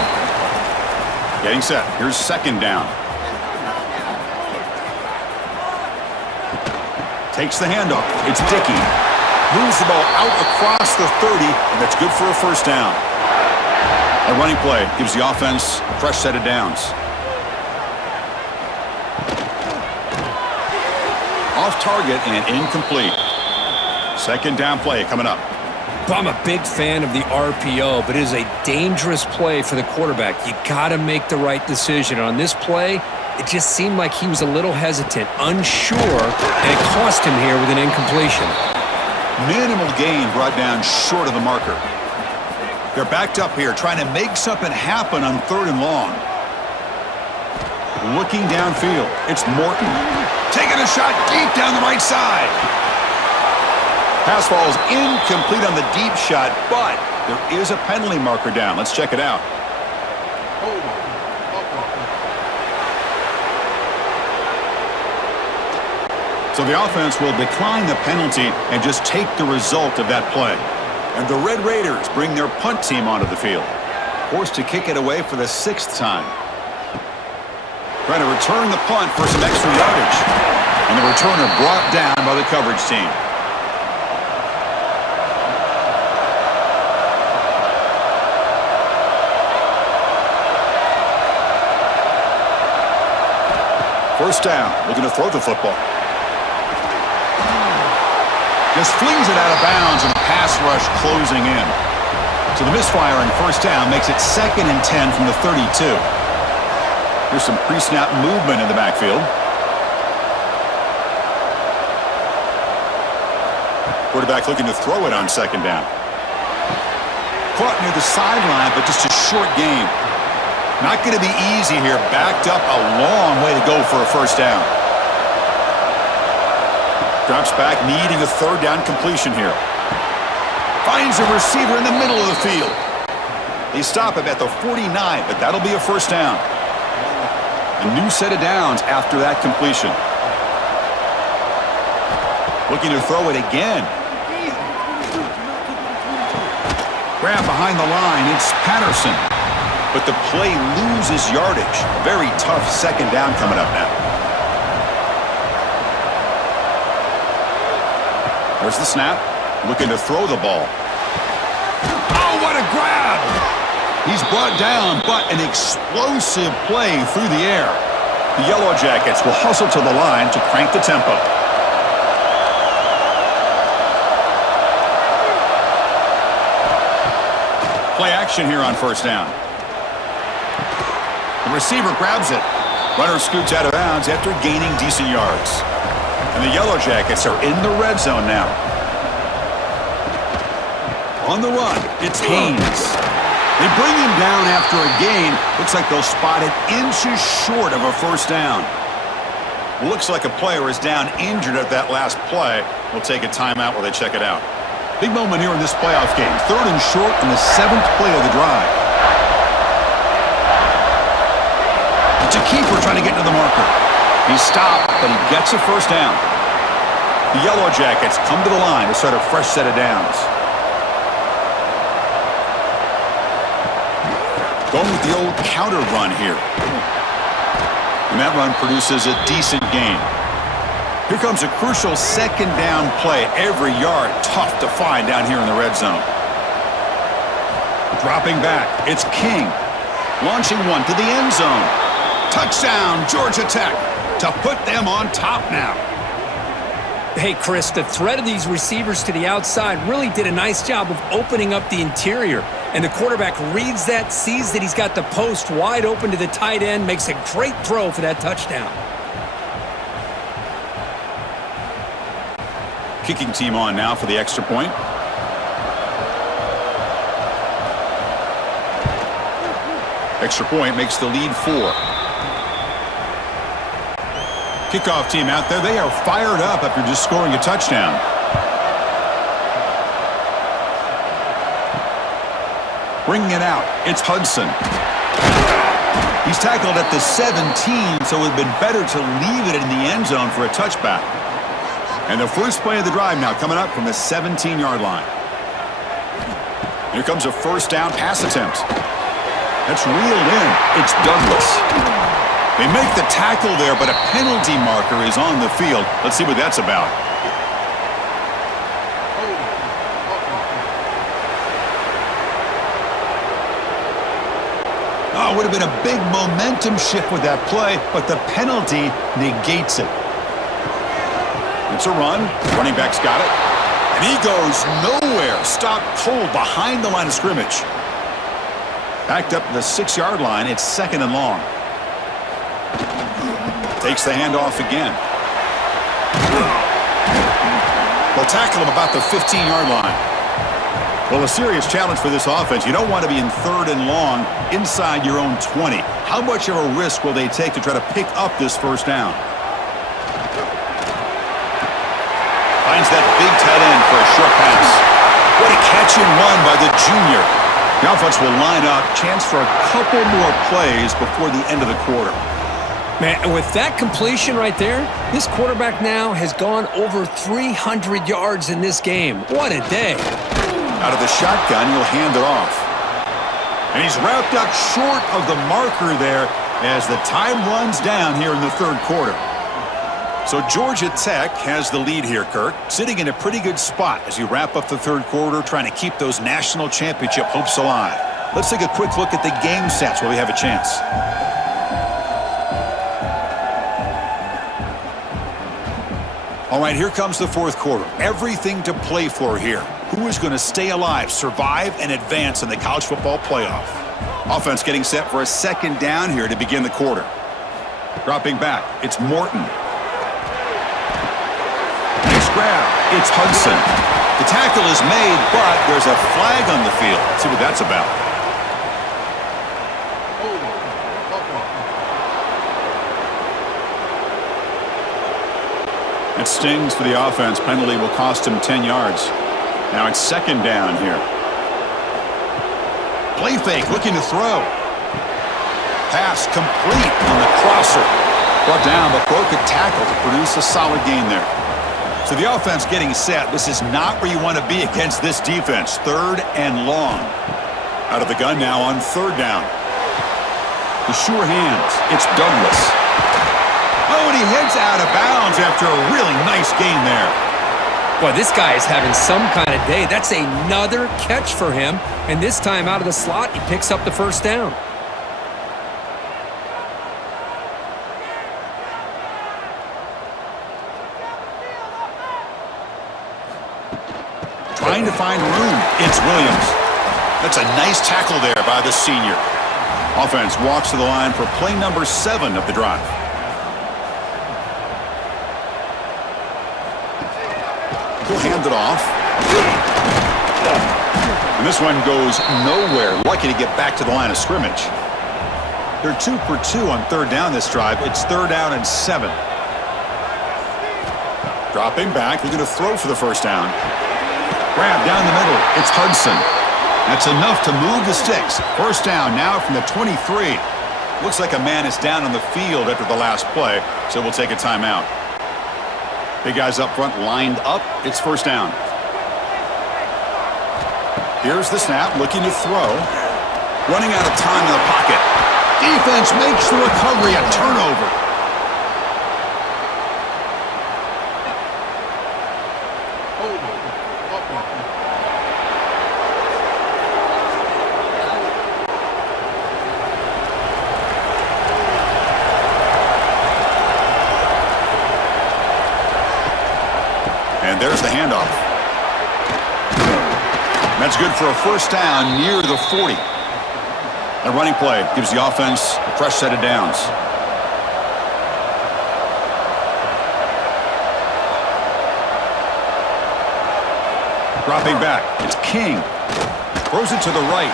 Getting set. Here's 2nd down. Takes the handoff. It's Dickey. Moves the ball out across the 30, and that's good for a 1st down. A running play gives the offense a fresh set of downs. Off target and incomplete. 2nd down play coming up. I'm a big fan of the RPO, but it is a dangerous play for the quarterback. You got to make the right decision. On this play, it just seemed like he was a little hesitant, unsure, and it cost him here with an incompletion. Minimal gain brought down short of the marker. They're backed up here trying to make something happen on 3rd and long. looking downfield. It's Morton taking a shot deep down the right side. Pass falls incomplete on the deep shot, but there is a penalty marker down. Let's check it out. So the offense will decline the penalty and just take the result of that play. And the Red Raiders bring their punt team onto the field. Forced to kick it away for the 6th time. Trying to return the punt for some extra yardage. And the returner brought down by the coverage team. First down, looking to throw the football. Just flings it out of bounds and a pass rush closing in. So the misfire in first down makes it 2nd and 10 from the 32. Here's some pre-snap movement in the backfield. Quarterback looking to throw it on 2nd down. Caught near the sideline, but just a short game. Not going to be easy here. Backed up a long way to go for a first down. Drops back, needing a 3rd down completion here. Finds a receiver in the middle of the field. They stop him at the 49, but that'll be a first down. A new set of downs after that completion. Looking to throw it again. Grab behind the line, it's Patterson. But the play loses yardage. A very tough 2nd down coming up now. There's the snap. Looking to throw the ball. Oh, what a grab! He's brought down, but an explosive play through the air. The Yellow Jackets will hustle to the line to crank the tempo. Play action here on first down. The receiver grabs it. Runner scoots out of bounds after gaining decent yards. And the Yellow Jackets are in the red zone now. On the run, it's Haynes. They bring him down after a gain. Looks like they'll spot it inches short of a first down. Looks like a player is down injured at that last play. We'll take a timeout while they check it out. Big moment here in this playoff game. 3rd and short in the 7th play of the drive. It's a keeper trying to get to the marker. He's stopped, but he gets a first down. The Yellow Jackets come to the line to start a fresh set of downs. Going with the old counter run here. And that run produces a decent gain. Here comes a crucial 2nd down play. Every yard tough to find down here in the red zone. Dropping back, it's King. Launching one to the end zone. Touchdown, Georgia Tech, to put them on top now. Hey, Chris, the threat of these receivers to the outside really did a nice job of opening up the interior. And the quarterback reads that, sees that he's got the post wide open to the tight end, makes a great throw for that touchdown. Kicking team on now for the extra point. Extra point makes the lead 4. Kickoff team out there. They are fired up after just scoring a touchdown. Bringing it out, it's Hudson. He's tackled at the 17, so it would have been better to leave it in the end zone for a touchback. And the first play of the drive now coming up from the 17-yard line. Here comes a first down pass attempt. That's reeled in. It's Douglas. They make the tackle there, but a penalty marker is on the field. Let's see what that's about. Oh, it would have been a big momentum shift with that play, but the penalty negates it. It's a run. Running back's got it. And he goes nowhere. Stopped cold behind the line of scrimmage. Backed up to the 6-yard line. It's 2nd and long. Takes the handoff again. They'll tackle him about the 15-yard line. Well, a serious challenge for this offense. You don't want to be in 3rd and long inside your own 20. How much of a risk will they take to try to pick up this first down? Finds that big tight end for a short pass. What a catch and run by the junior. The offense will line up. Chance for a couple more plays before the end of the quarter. Man, and with that completion right there, this quarterback now has gone over 300 yards in this game. What a day. Out of the shotgun, he'll hand it off. And he's wrapped up short of the marker there as the time runs down here in the 3rd quarter. So Georgia Tech has the lead here, Kirk, sitting in a pretty good spot as you wrap up the 3rd quarter, trying to keep those national championship hopes alive. Let's take a quick look at the game stats while we have a chance. All right, here comes the 4th quarter. Everything to play for here. Who is going to stay alive, survive, and advance in the college football playoff? Offense getting set for a 2nd down here to begin the quarter. Dropping back, it's Morton. Nice grab, it's Hudson. The tackle is made, but there's a flag on the field. Let's see what that's about. It stings for the offense. Penalty will cost him 10 yards. Now it's 2nd down here. Play fake, looking to throw. Pass complete on the crosser. Brought down, but broke a tackle to produce a solid gain there. So the offense getting set. This is not where you want to be against this defense. 3rd and long. Out of the gun now on 3rd down. The sure hands. It's Douglas. Oh, and he heads out of bounds after a really nice gain there. Boy, this guy is having some kind of day. That's another catch for him. And this time out of the slot, he picks up the 1st down. Trying to find room. It's Williams. That's a nice tackle there by the senior. Offense walks to the line for play number 7 of the drive. He'll hand it off. And this one goes nowhere. Lucky to get back to the line of scrimmage. They're 2 for 2 on 3rd down this drive. It's 3rd down and 7. Dropping back. They're going to throw for the 1st down. Grab down the middle. It's Hudson. That's enough to move the sticks. 1st down now from the 23. Looks like a man is down on the field after the last play, so we'll take a timeout. Big guys up front lined up. It's 1st down. Here's the snap, looking to throw. Running out of time in the pocket. Defense makes the recovery, a turnover. And there's the handoff. That's good for a 1st down near the 40. A running play gives the offense a fresh set of downs. Dropping back, it's King. Throws it to the right.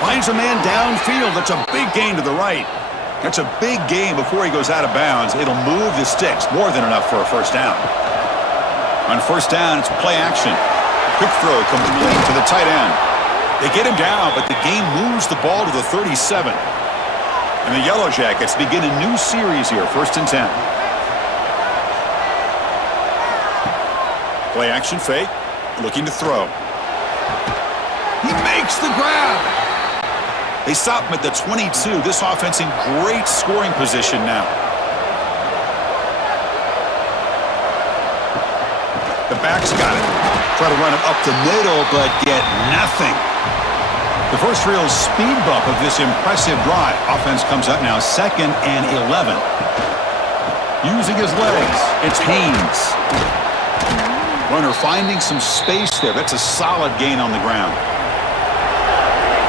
Finds a man downfield. That's a big gain to the right. That's a big gain before he goes out of bounds. It'll move the sticks, more than enough for a 1st down. On 1st down, it's play action. Quick throw complete to the tight end. They get him down, but the game moves the ball to the 37. And the Yellow Jackets begin a new series here, 1st and 10. Play action fake, looking to throw. He makes the grab. They stop him at the 22. This offense in great scoring position now. The back's got it. Try to run it up the middle, but get nothing. The first real speed bump of this impressive drive. Offense comes up now 2nd and 11. Using his legs, it's Haynes. Runner finding some space there. That's a solid gain on the ground.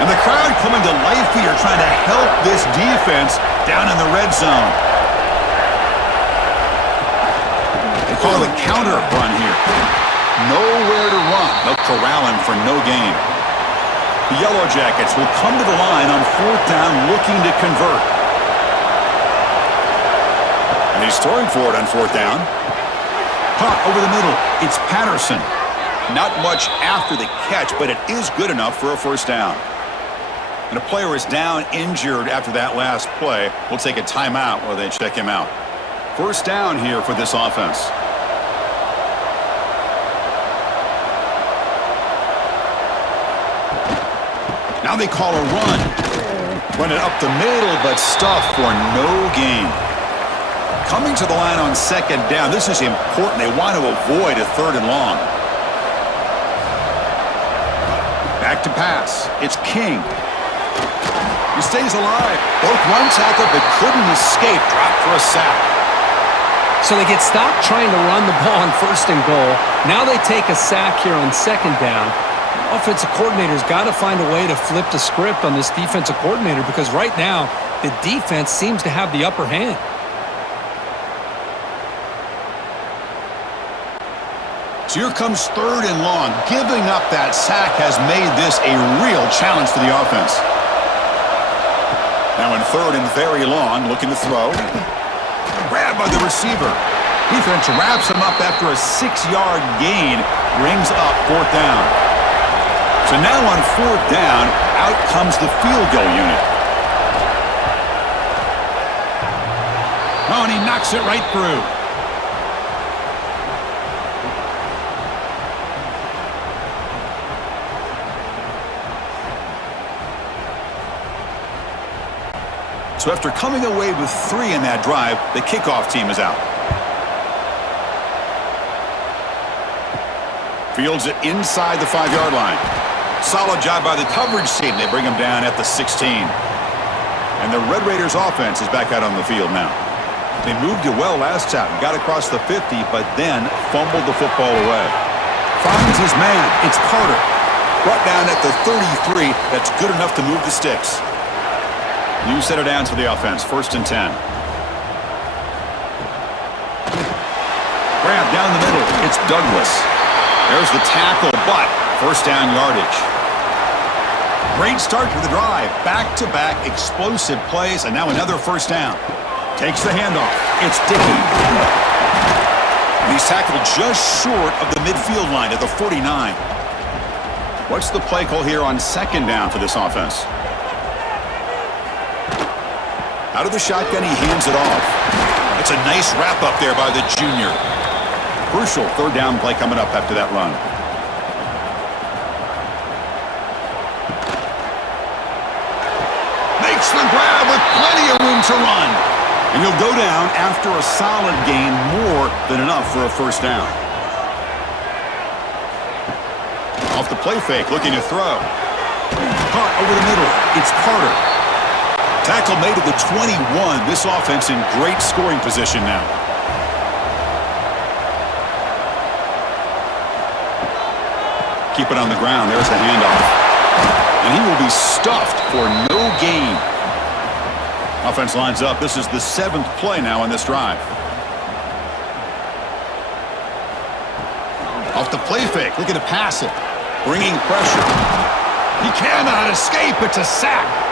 And the crowd coming to life here, trying to help this defense down in the red zone. They call the counter run here. Nowhere to run. They'll corral him for no gain. The Yellow Jackets will come to the line on 4th down looking to convert. And he's throwing for it on 4th down. Caught over the middle. It's Patterson. Not much after the catch, but it is good enough for a 1st down. And a player is down injured after that last play. We'll take a timeout while they check him out. 1st down here for this offense. Now they call a run. Run it up the middle, but stuffed for no gain. Coming to the line on 2nd down. This is important. They want to avoid a 3rd and long. Back to pass. It's King. He stays alive. Both run tackled, but couldn't escape. Dropped for a sack. So they get stopped trying to run the ball on 1st and goal. Now they take a sack here on 2nd down. The offensive coordinator's got to find a way to flip the script on this defensive coordinator because right now the defense seems to have the upper hand. So here comes 3rd and long. Giving up that sack has made this a real challenge for the offense. Now in 3rd and very long, looking to throw. Grabbed by the receiver. Defense wraps him up after a 6-yard gain. Brings up 4th down. So now on 4th down, out comes the field goal unit. Oh, and he knocks it right through. So after coming away with 3 in that drive, the kickoff team is out. Fields it inside the 5-yard line. Solid job by the coverage team. They bring him down at the 16. And the Red Raiders offense is back out on the field now. They moved it well last time, got across the 50, but then fumbled the football away. Finds his man. It's Carter. Brought down at the 33. That's good enough to move the sticks. New set of downs for the offense. 1st and 10. Grab down the middle. It's Douglas. There's the tackle, but 1st down yardage. Great start for the drive. Back-to-back explosive plays, and now another 1st down. Takes the handoff. It's Dickey. And he's tackled just short of the midfield line at the 49. What's the play call here on 2nd down for this offense? Out of the shotgun, he hands it off. It's a nice wrap-up there by the junior. Crucial 3rd down play coming up after that run. Makes the grab with plenty of room to run. And he'll go down after a solid gain, more than enough for a 1st down. Off the play fake, looking to throw. Caught over the middle. It's Carter. Tackle made at the 21. This offense in great scoring position now. Keep it on the ground. There's the handoff. And he will be stuffed for no gain. Offense lines up. This is the 7th play now on this drive. Off the play fake. Looking to pass it. Bringing pressure. He cannot escape. It's a sack.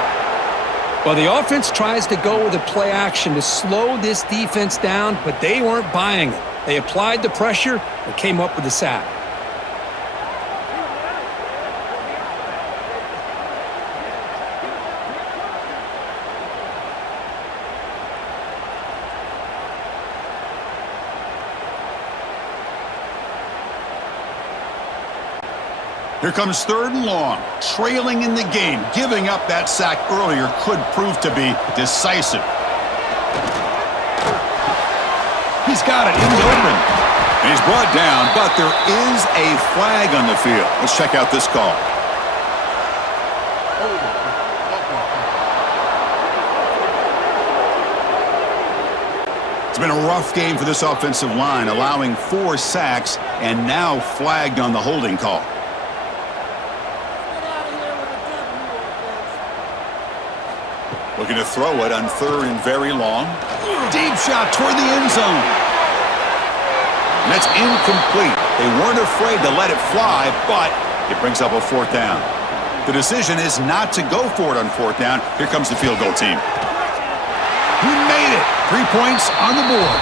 Well, the offense tries to go with a play action to slow this defense down, but they weren't buying it. They applied the pressure and came up with the sack. Here comes 3rd and long, trailing in the game. Giving up that sack earlier could prove to be decisive. He's got it in the open. And he's brought down, but there is a flag on the field. Let's check out this call. It's been a rough game for this offensive line, allowing 4 sacks and now flagged on the holding call. Looking to throw it on 3rd and very long. Deep shot toward the end zone. And that's incomplete. They weren't afraid to let it fly, but it brings up a 4th down. The decision is not to go for it on fourth down. Here comes the field goal team. He made it. 3 points on the board.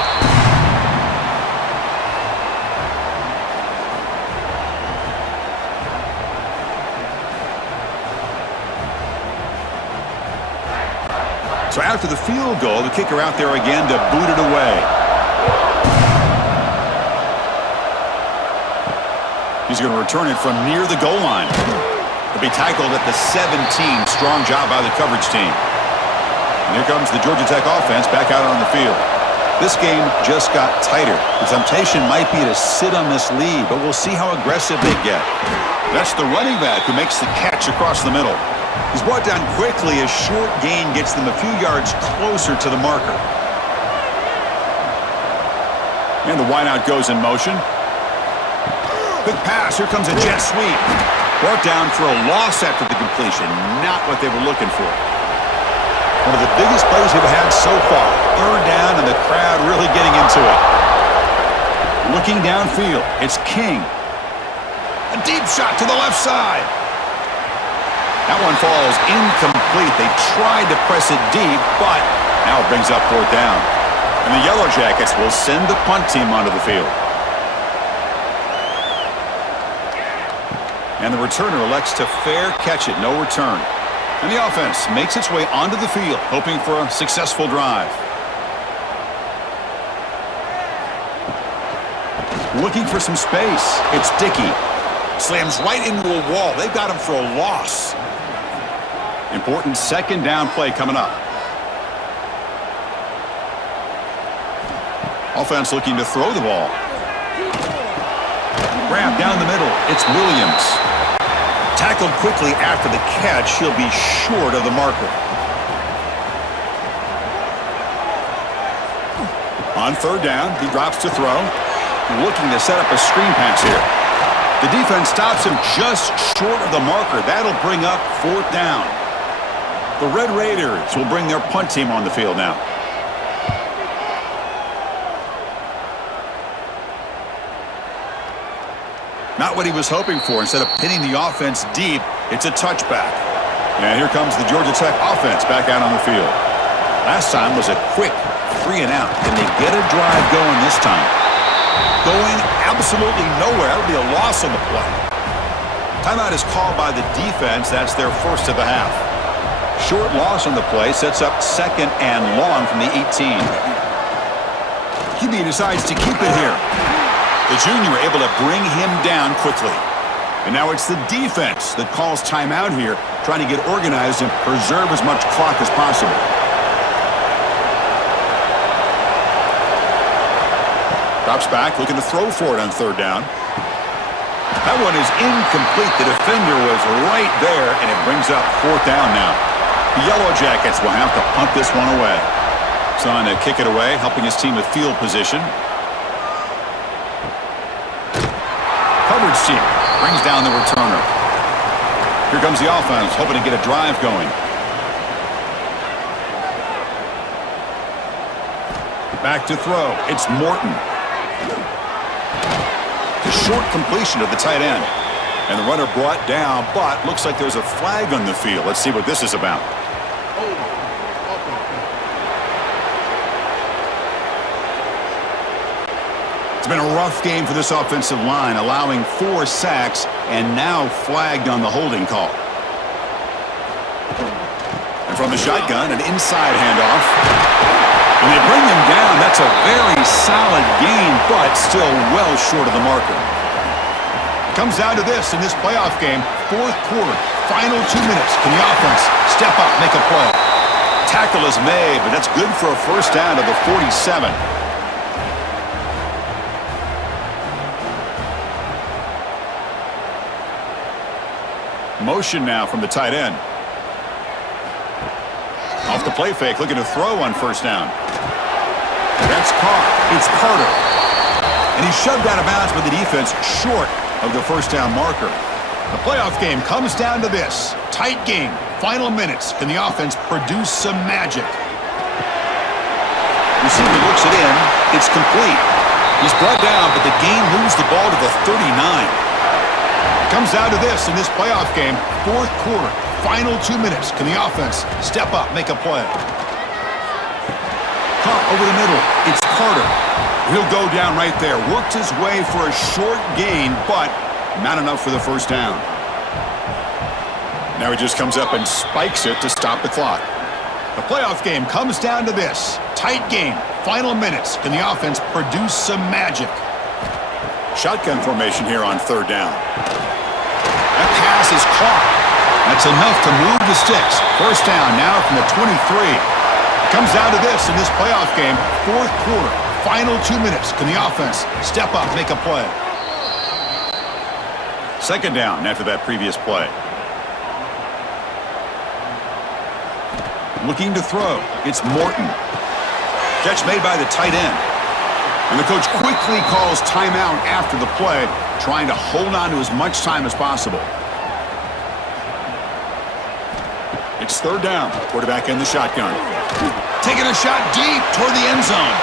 So after the field goal, the kicker out there again to boot it away. He's going to return it from near the goal line. He'll be tackled at the 17. Strong job by the coverage team. And here comes the Georgia Tech offense back out on the field. This game just got tighter. The temptation might be to sit on this lead, but we'll see how aggressive they get. That's the running back who makes the catch across the middle. He's brought down quickly. A short gain gets them a few yards closer to the marker. And the wideout goes in motion. Quick pass. Here comes a jet sweep. Brought down for a loss after the completion. Not what they were looking for. One of the biggest plays they've had so far. Third down and the crowd really getting into it. Looking downfield. It's King. A deep shot to the left side. That one falls incomplete. They tried to press it deep, but now it brings up fourth down. And the Yellow Jackets will send the punt team onto the field. And the returner elects to fair catch it, no return. And the offense makes its way onto the field, hoping for a successful drive. Looking for some space. It's Dickey. Slams right into a wall. They've got him for a loss. Important second down play coming up. Offense looking to throw the ball. Grab down the middle. It's Williams. Tackled quickly after the catch. He'll be short of the marker. On third down, he drops to throw. Looking to set up a screen pass here. The defense stops him just short of the marker. That'll bring up fourth down. The Red Raiders will bring their punt team on the field now. Not what he was hoping for. Instead of pinning the offense deep, it's a touchback. And here comes the Georgia Tech offense back out on the field. Last time was a quick 3 and out. Can they get a drive going this time? Going absolutely nowhere. That'll be a loss on the play. Timeout is called by the defense. That's their first of the half. Short loss on the play sets up second and long from the 18. QB decides to keep it here. The junior able to bring him down quickly. And now it's the defense that calls timeout here, trying to get organized and preserve as much clock as possible. Drops back, looking to throw for it on third down. That one is incomplete. The defender was right there, and it brings up fourth down now. The Yellow Jackets will have to punt this one away. Son to kick it away, helping his team with field position. Coverage team brings down the returner. Here comes the offense, hoping to get a drive going. Back to throw. It's Morton. The short completion of the tight end. And the runner brought down, but looks like there's a flag on the field. Let's see what this is about. It's been a rough game for this offensive line, allowing 4 sacks and now flagged on the holding call. And from the shotgun, an inside handoff. When they bring him down, that's a very solid gain, but still well short of the marker. It comes down to this in this playoff game, fourth quarter, final 2 minutes. Can the offense step up, make a play? Tackle is made, but that's good for a first down to the 47. Motion now from the tight end. Off the play fake, looking to throw on first down. That's caught. It's Carter. And he's shoved out of bounds by the defense short of the first down marker. The playoff game comes down to this. Tight game. Final minutes. Can the offense produce some magic? Receiver looks it in. It's complete. He's brought down, but the game moves the ball to the 39. Comes down to this in this playoff game. Fourth quarter, final 2 minutes. Can the offense step up, make a play? Caught over the middle. It's Carter. He'll go down right there. Worked his way for a short gain, but not enough for the first down. Now he just comes up and spikes it to stop the clock. The playoff game comes down to this. Tight game. Final minutes. Can the offense produce some magic? Shotgun formation here on third down. That pass is caught. That's enough to move the sticks. First down now from the 23. It comes down to this in this playoff game. Fourth quarter. Final 2 minutes. Can the offense step up, make a play? Second down after that previous play. Looking to throw. It's Morton. Catch made by the tight end. And the coach quickly calls timeout after the play, trying to hold on to as much time as possible. It's third down. Quarterback in the shotgun. Taking a shot deep toward the end zone.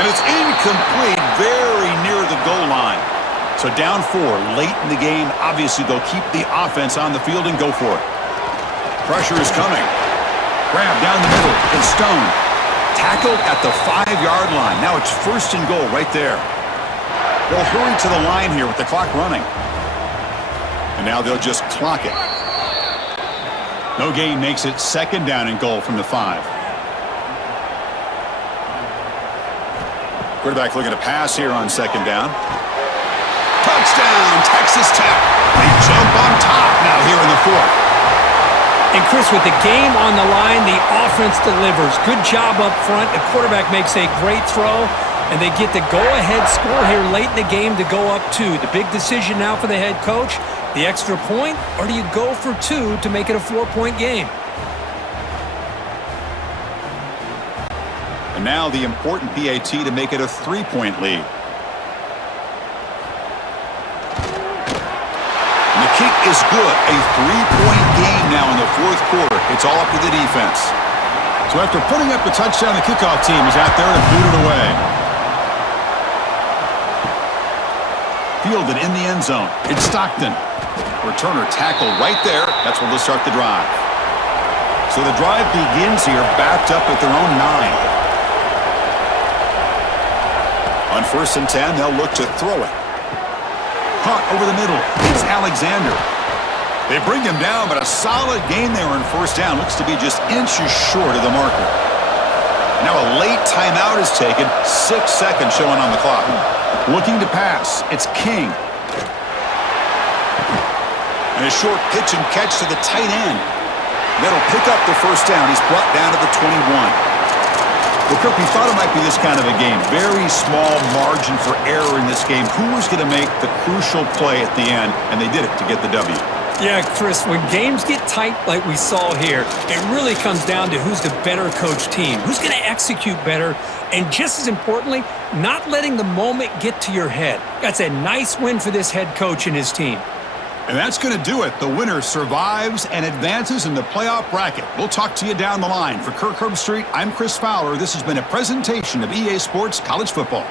And it's incomplete, very near the goal line. So down 4, late in the game. Obviously, they'll keep the offense on the field and go for it. Pressure is coming. Grab down the middle. It's Stone. Tackled at the 5-yard line. Now it's first and goal right there. They'll hurry to the line here with the clock running. And now they'll just clock it. No gain makes it second down and goal from the 5. Quarterback looking to pass here on second down. Touchdown, Texas Tech. They jump on top now here in the 4th. And Chris, with the game on the line, the offense delivers. Good job up front. The quarterback makes a great throw, and they get the go-ahead score here late in the game to go up 2. The big decision now for the head coach, the extra point, or do you go for 2 to make it a 4-point game? And now the important PAT to make it a 3-point lead. The kick is good. A 3-point game now in the 4th quarter. It's all up to the defense. So after putting up the touchdown, the kickoff team is out there to boot it away. Fielded in the end zone. It's Stockton. Returner tackled right there. That's where they'll start the drive. So the drive begins here backed up at their own 9. On 1st and 10, they'll look to throw it. Caught over the middle. It's Alexander. They bring him down, but a solid gain there on first down. Looks to be just inches short of the marker. Now a late timeout is taken. 6 seconds showing on the clock. Looking to pass. It's King. And a short pitch and catch to the tight end. That'll pick up the first down. He's brought down to the 21. Well, Kirk, we thought it might be this kind of a game. Very small margin for error in this game. Who was going to make the crucial play at the end? And they did it to get the W. Yeah, Chris, when games get tight like we saw here, it really comes down to who's the better coach team, who's going to execute better, and just as importantly, not letting the moment get to your head. That's a nice win for this head coach and his team. And that's going to do it. The winner survives and advances in the playoff bracket. We'll talk to you down the line. For Kirk Herbstreit, I'm Chris Fowler. This has been a presentation of EA Sports College Football.